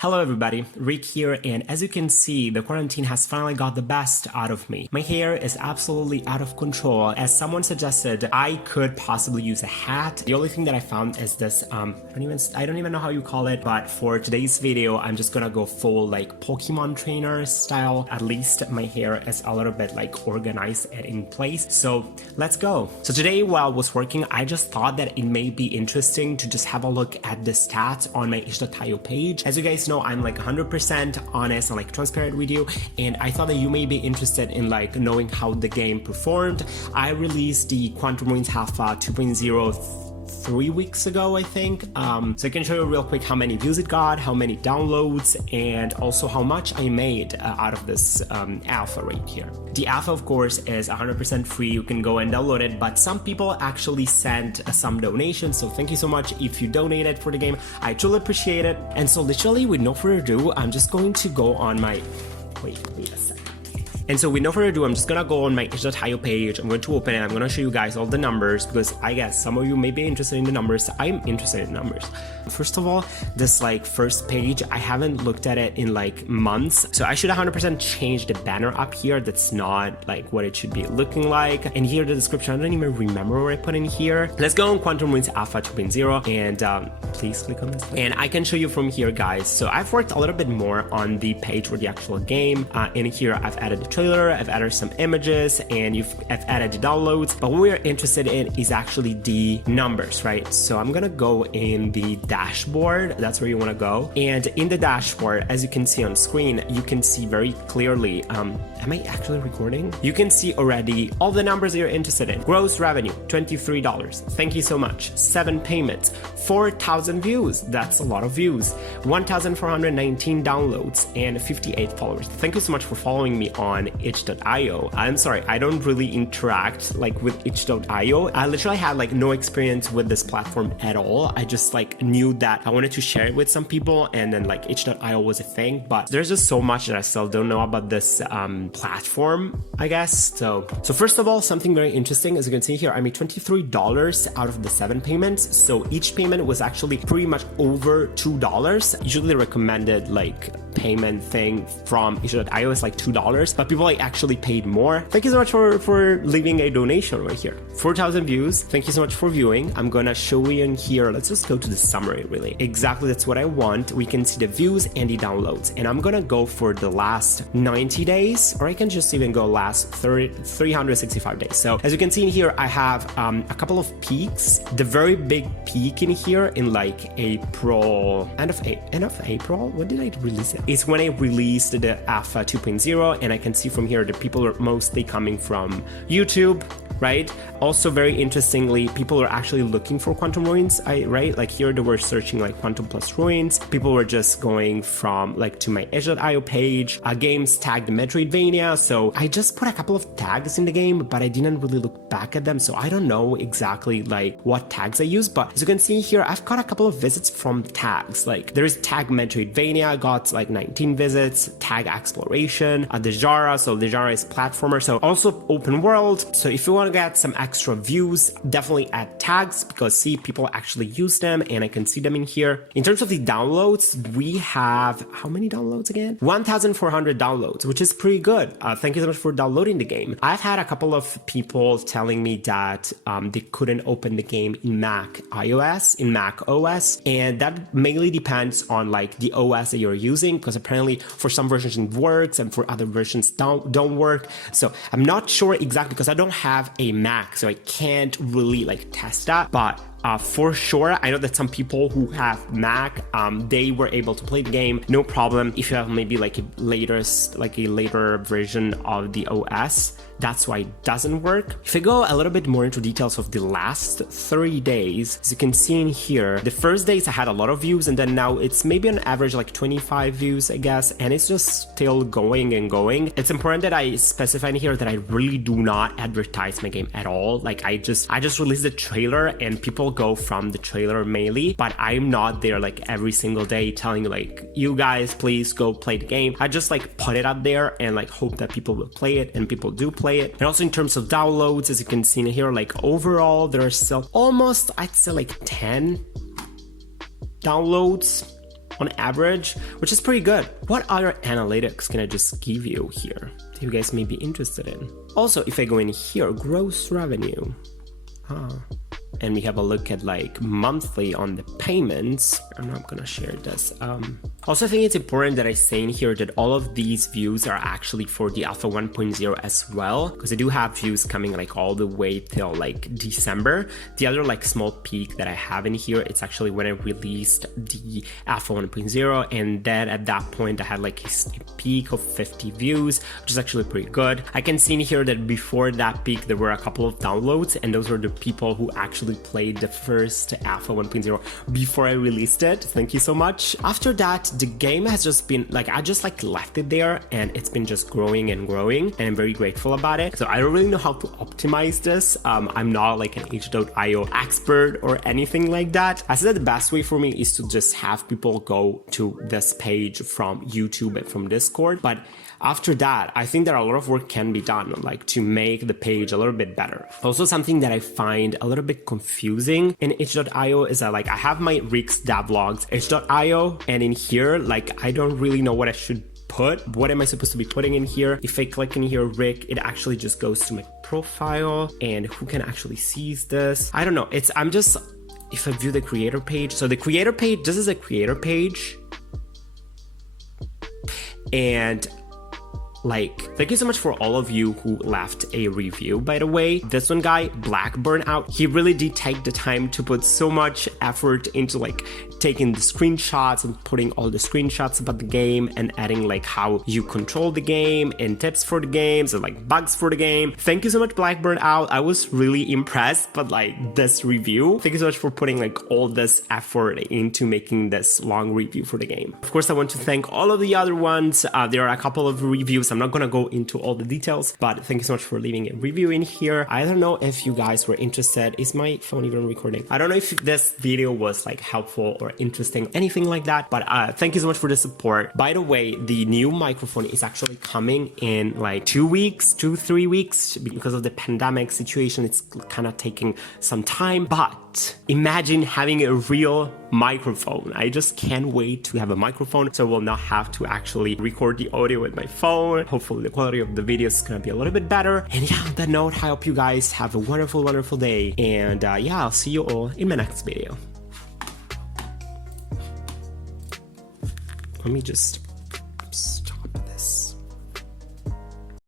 Hello everybody, Rick here, and as you can see, the quarantine has finally got the best out of me. My hair is absolutely out of control. As someone suggested, I could possibly use a hat. The only thing that I found is this, I don't even know how you call it, but for today's video, I'm just gonna go full like Pokemon trainer style. At least my hair is a little bit like organized and in place. So let's go. So today while I was working, I just thought that it may be interesting to just have a look at the stats on my itch.io page. As you guys know, I'm like 100% honest and like transparent with you, and I thought that you may be interested in like knowing how the game performed. I released the Quantum Ruins Alpha 2.0 3 weeks ago, I think. So I can show you real quick how many views it got, how many downloads, and also how much I made out of this alpha right here. The alpha, of course, is 100% free. You can go and download it, but some people actually sent some donations. So thank you so much if you donated for the game. I truly appreciate it. And so literally with no further ado, I'm just going to go on my, wait a second. And so with no further ado, I'm just gonna go on my itch.io page. I'm going to open it. I'm gonna show you guys all the numbers because I guess some of you may be interested in the numbers. I'm interested in numbers. First of all, this like first page, I haven't looked at it in like months. So I should 100% change the banner up here. That's not like what it should be looking like. And here the description, I don't even remember what I put in here. Let's go on Quantum Ruins Alpha 2.0 and please click on this. And I can show you from here, guys. So I've worked a little bit more on the page for the actual game. In here, I've added the trailer, I've added some images, and I've added the downloads. But what we're interested in is actually the numbers, right? So I'm gonna go in the dashboard. That's where you wanna go. And in the dashboard, as you can see on screen, you can see very clearly, am I actually recording? You can see already all the numbers that you're interested in. Gross revenue, $23. Thank you so much. 7 payments, 4,000 views. That's a lot of views. 1,419 downloads and 58 followers. Thank you so much for following me on itch.io. I'm sorry, I don't really interact like with itch.io. I literally had like no experience with this platform at all. I just like knew that I wanted to share it with some people, and then like itch.io was a thing, but there's just so much that I still don't know about this platform, I guess. So first of all, something very interesting, as you can see here, I made $23 out of the 7 payments. So each payment was actually pretty much over $2. Usually the recommended like payment thing from itch.io is like $2, but people like actually paid more. Thank you so much for leaving a donation right here. 4,000 views. Thank you so much for viewing. I'm gonna show you in here. Let's just go to the summary, really. Exactly, that's what I want. We can see the views and the downloads, and I'm gonna go for the last 90 days, or I can just even go last 365 days. So as you can see in here, I have a couple of peaks. The very big peak in here in like April, end of April. When did I release it? It's when I released the Alpha 2.0, and I can see from here the people are mostly coming from YouTube, right? Also, very interestingly, people are actually looking for Quantum Ruins, right? Like here they were searching like Quantum plus Ruins. People were just going from like to my itch.io page. Games tagged Metroidvania. So I just put a couple of tags in the game, but I didn't really look back at them. So I don't know exactly like what tags I use, but as you can see here, I've got a couple of visits from tags. Like there's tag Metroidvania, got like 19 visits, tag exploration, Dejara. So Dejara is platformer. So also open world. So if you want to get some extra views, definitely add tags, because see, people actually use them and I can see them in here. In terms of the downloads, we have how many downloads again? 1,400 downloads, which is pretty good. Thank you so much for downloading the game. I've had a couple of people telling me that they couldn't open the game in Mac OS, and that mainly depends on like the OS that you're using, because apparently for some versions it works and for other versions don't work. So I'm not sure exactly, because I don't have a Mac, so I can't really like test that, but for sure, I know that some people who have Mac, they were able to play the game, no problem. If you have maybe like a later version of the OS, that's why it doesn't work. If I go a little bit more into details of the last 3 days, as you can see in here, the first days I had a lot of views, and then now it's maybe on average like 25 views, I guess, and it's just still going and going. It's important that I specify in here that I really do not advertise my game at all. Like I just released the trailer and people go from the trailer mainly, but I'm not there like every single day telling like, you guys please go play the game. I just like put it up there and like hope that people will play it, and people do play it. And also in terms of downloads, as you can see in here, like overall there are still almost, I'd say like 10 downloads on average, which is pretty good. What other analytics can I just give you here that you guys may be interested in? Also, if I go in here, gross revenue. And we have a look at like monthly on the payments. I'm not gonna share this. Also, I think it's important that I say in here that all of these views are actually for the Alpha 1.0 as well, because I do have views coming like all the way till like December. The other like small peak that I have in here, it's actually when I released the Alpha 1.0, and then at that point I had like a peak of 50 views, which is actually pretty good. I can see in here that before that peak there were a couple of downloads, and those were the people who actually played the first Alpha 1.0 before I released it. Thank you so much. After that, the game has just been like, I just like left it there and it's been just growing and growing, and I'm very grateful about it. So I don't really know how to optimize this. I'm not like an itch.io expert or anything like that. I said the best way for me is to just have people go to this page from YouTube and from Discord, but after that, I think that a lot of work can be done, like to make the page a little bit better. Also, something that I find a little bit confusing in itch.io is that like I have my Rick's devlogs itch.io, and in here, like I don't really know what I should put. What am I supposed to be putting in here? If I click in here, Rick, it actually just goes to my profile, and who can actually sees this? I don't know. I'm just, if I view the creator page, so the creator page, this is a creator page, and like, thank you so much for all of you who left a review, by the way. This one guy, Black Burnout, he really did take the time to put so much effort into like taking the screenshots and putting all the screenshots about the game and adding like how you control the game and tips for the games and like bugs for the game. Thank you so much, Black Burnout. I was really impressed, but like this review, thank you so much for putting like all this effort into making this long review for the game. Of course, I want to thank all of the other ones. There are a couple of reviews. I'm not gonna go into all the details, but thank you so much for leaving a review in here. I don't know if you guys were interested. Is my phone even recording? I don't know if this video was like helpful or interesting, anything like that, but thank you so much for the support. By the way, the new microphone is actually coming in like 3 weeks because of the pandemic situation. It's kind of taking some time, but imagine having a real microphone. I just can't wait to have a microphone, so I will not have to actually record the audio with my phone. Hopefully the quality of the video is gonna be a little bit better. And yeah, on that note, I hope you guys have a wonderful, wonderful day. And yeah, I'll see you all in my next video. Let me just